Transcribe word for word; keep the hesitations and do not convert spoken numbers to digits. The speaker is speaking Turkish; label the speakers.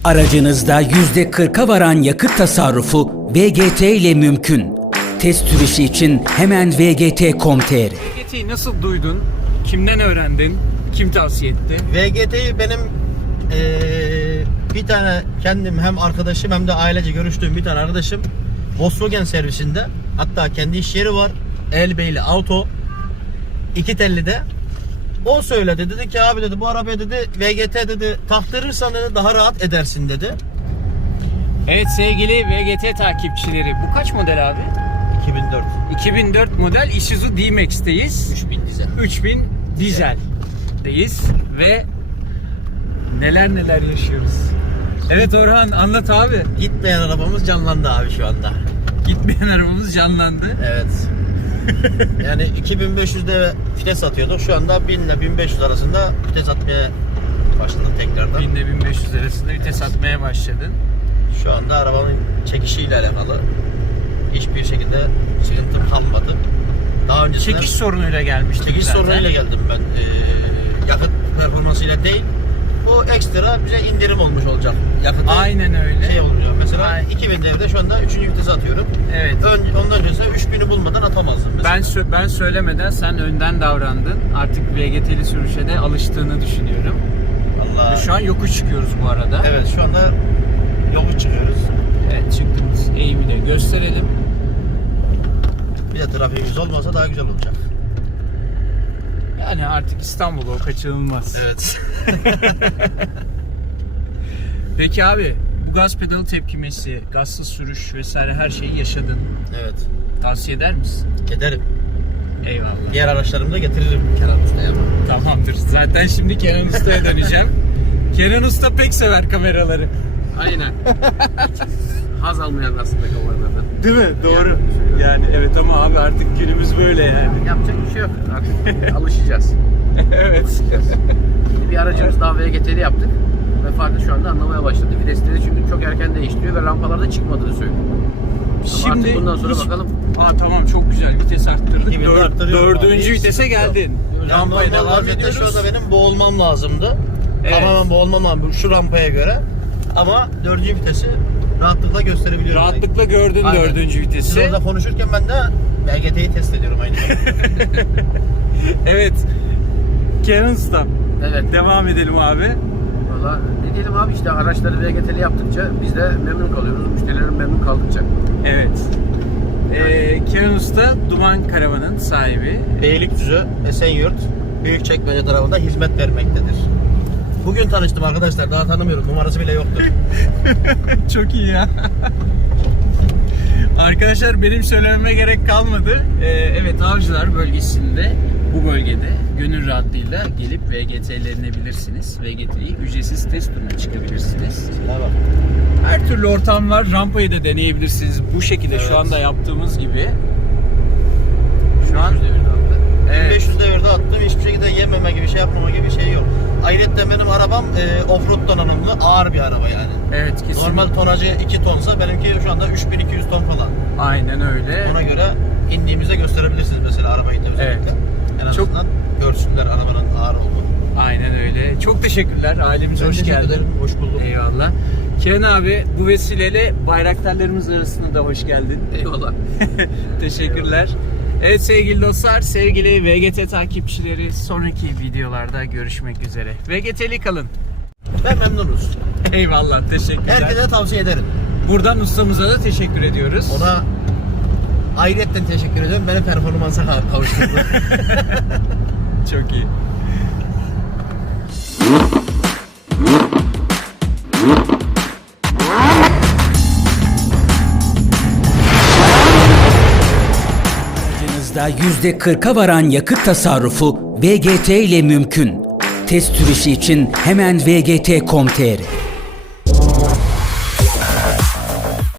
Speaker 1: Aracınızda yüzde kırka varan yakıt tasarrufu V G T ile mümkün. Test sürüşü için hemen v g t nokta com nokta t r.
Speaker 2: V G T'yi nasıl duydun? Kimden öğrendin? Kim tavsiye etti?
Speaker 3: V G T'yi benim eee, bir tane kendim hem arkadaşım hem de ailece görüştüğüm bir tane arkadaşım Volkswagen servisinde, hatta kendi iş yeri var, Elbeyli Auto, iki telli'de. O söyledi, dedi ki abi dedi bu arabaya dedi V G T dedi taktırırsan dedi daha rahat edersin dedi.
Speaker 2: Evet sevgili V G T takipçileri, bu kaç model abi?
Speaker 3: iki bin dört.
Speaker 2: iki bin dört model Isuzu D-Max'teyiz.
Speaker 3: üç bin dizel.
Speaker 2: üç bin dizel'deyiz ve neler neler yaşıyoruz. Evet Orhan, anlat abi.
Speaker 3: Gitmeyen arabamız canlandı abi şu anda.
Speaker 2: Gitmeyen arabamız canlandı.
Speaker 3: Evet. Yani iki bin beş yüzde vites atıyorduk. Şu anda bin ile bin beş yüz arasında vites atmaya başladım tekrardan.
Speaker 2: bin ile bin beş yüz arasında vites atmaya başladın.
Speaker 3: Şu anda arabanın çekişiyle alakalı hiçbir şekilde sıkıntım kalmadı. Daha öncesinde
Speaker 2: Çekiş sorunuyla gelmiştik
Speaker 3: çekiş
Speaker 2: zaten.
Speaker 3: sorunuyla geldim ben. Ee, yakıt performansıyla değil. O ekstra bize indirim olmuş olacak. Yakıtı
Speaker 2: Aynen öyle.
Speaker 3: şey olmuyor. Mesela
Speaker 2: Aynen.
Speaker 3: iki bin devde şu anda üçüncü vitese atıyorum.
Speaker 2: Evet.
Speaker 3: Ön, ondan öncesinde üç bini bulmadan atamazdım mesela.
Speaker 2: Ben sö- ben söylemeden sen önden davrandın. Artık V G T'li sürüşe de alıştığını düşünüyorum.
Speaker 3: Allah.
Speaker 2: Şu an yokuş çıkıyoruz bu arada.
Speaker 3: Evet, şu anda yokuş çıkıyoruz.
Speaker 2: Evet, çıktığımız eğimi de gösterelim.
Speaker 3: Bir de trafiğimiz olmasa daha güzel olacak.
Speaker 2: Yani artık İstanbul'da o kaçınılmaz.
Speaker 3: Evet.
Speaker 2: Peki abi, bu gaz pedalı tepkimesi, gazsız sürüş vesaire her şeyi yaşadın.
Speaker 3: Evet.
Speaker 2: Tavsiye eder misin?
Speaker 3: Ederim.
Speaker 2: Eyvallah.
Speaker 3: Diğer araçlarımı da getiririm Kenan Usta'ya.
Speaker 2: Tamamdır. Zaten şimdi Kenan Usta'ya döneceğim. Kenan Usta pek sever kameraları.
Speaker 4: Aynen. Haz almayan aslında kamerada.
Speaker 2: Değil mi? Doğru. Yani evet, ama abi artık günümüz böyle yani.
Speaker 4: Yapacak bir şey yok. Artık alışacağız.
Speaker 2: Evet.
Speaker 4: Şimdi bir aracımız daha V G T'li yaptık. Ve farkı şu anda anlamaya başladı. Vitesleri çünkü çok erken değiştiriyor ve rampalarda çıkmadığını söylüyor. Ama artık bundan sonra
Speaker 2: hiç-
Speaker 4: bakalım.
Speaker 2: Aa tamam, çok güzel, vites arttırdık.
Speaker 3: İki bin
Speaker 2: Dör-
Speaker 3: arttırıyorum abi,
Speaker 2: dördüncü
Speaker 3: hiç
Speaker 2: vitese
Speaker 3: sıkıntı yok.
Speaker 2: geldin.
Speaker 3: Yani
Speaker 2: Rampaya
Speaker 3: normal
Speaker 2: devam
Speaker 3: vaziyette
Speaker 2: ediyoruz.
Speaker 3: Şurada benim boğulmam lazımdı.
Speaker 2: Evet.
Speaker 3: Tamamen boğulmam lazım şu rampaya göre. Ama dördüncü vitesi rahatlıkla gösterebiliyorum.
Speaker 2: Rahatlıkla gördün
Speaker 3: Aynen.
Speaker 2: dördüncü
Speaker 3: Siz
Speaker 2: vitesi.
Speaker 3: orada konuşurken ben de V G T'yi test ediyorum aynı zamanda.
Speaker 2: Evet. Kenan Usta.
Speaker 4: Evet.
Speaker 2: Devam edelim abi.
Speaker 4: Valla ne diyelim abi, işte araçları V G T'li yaptıkça biz de memnun kalıyoruz. Müşterilerin memnun kaldıkça.
Speaker 2: Evet. Ee, Kenan Usta Duman Karavan'ın sahibi.
Speaker 3: Beylikdüzü, Esenyurt, Büyükçekmece tarafında hizmet vermektedir. Bugün tanıştım arkadaşlar, daha tanımıyorum, numarası bile yoktur.
Speaker 2: Çok iyi ya. Arkadaşlar, benim söylememe gerek kalmadı. Ee, evet, Avcılar bölgesinde, bu bölgede gönül rahatlığıyla gelip V G T'lenebilirsiniz. V G T'yi ücretsiz test turuna çıkabilirsiniz.
Speaker 3: Merhaba.
Speaker 2: Her türlü ortam var. Rampayı da deneyebilirsiniz. Bu şekilde
Speaker 3: Evet.
Speaker 2: şu anda yaptığımız gibi. Şu an
Speaker 4: beş yüz devirde attı.
Speaker 2: evet.
Speaker 3: beş yüz devirde attım, hiçbir şekilde yememe gibi, şey yapmama gibi şey yok. Ayrıca benim arabam e, offroad donanımlı, ağır bir araba yani.
Speaker 2: Evet, kesin.
Speaker 3: Normal tonajı iki tonsa benimki şu anda üç bin iki yüz ton falan.
Speaker 2: Aynen öyle.
Speaker 3: Ona göre indiğimizde gösterebilirsiniz mesela arabayı da özellikle.
Speaker 2: Evet.
Speaker 3: En
Speaker 2: Çok-
Speaker 3: azından görsünler arabanın ağır olduğunu.
Speaker 2: Aynen öyle. Çok teşekkürler. Ailemize
Speaker 3: Ben
Speaker 2: hoş
Speaker 3: teşekkür
Speaker 2: geldin.
Speaker 3: ederim, hoş bulduk.
Speaker 2: Eyvallah. Kenan abi, bu vesileyle bayraktarlarımız arasında da hoş geldin.
Speaker 4: Eyvallah.
Speaker 2: Teşekkürler. Evet sevgili dostlar, sevgili V G T takipçileri, sonraki videolarda görüşmek üzere. V G T'li kalın.
Speaker 3: Ve memnunuz.
Speaker 2: Eyvallah, teşekkürler.
Speaker 3: Herkese tavsiye ederim.
Speaker 2: Buradan ustamıza da teşekkür ediyoruz.
Speaker 3: Ona ayrıca teşekkür ediyorum. Beni performansa kav- kavuşturdu.
Speaker 2: Çok iyi.
Speaker 1: Aracınızda yüzde kırka varan yakıt tasarrufu V G T ile mümkün. Test sürüşü için hemen v g t nokta com nokta t r.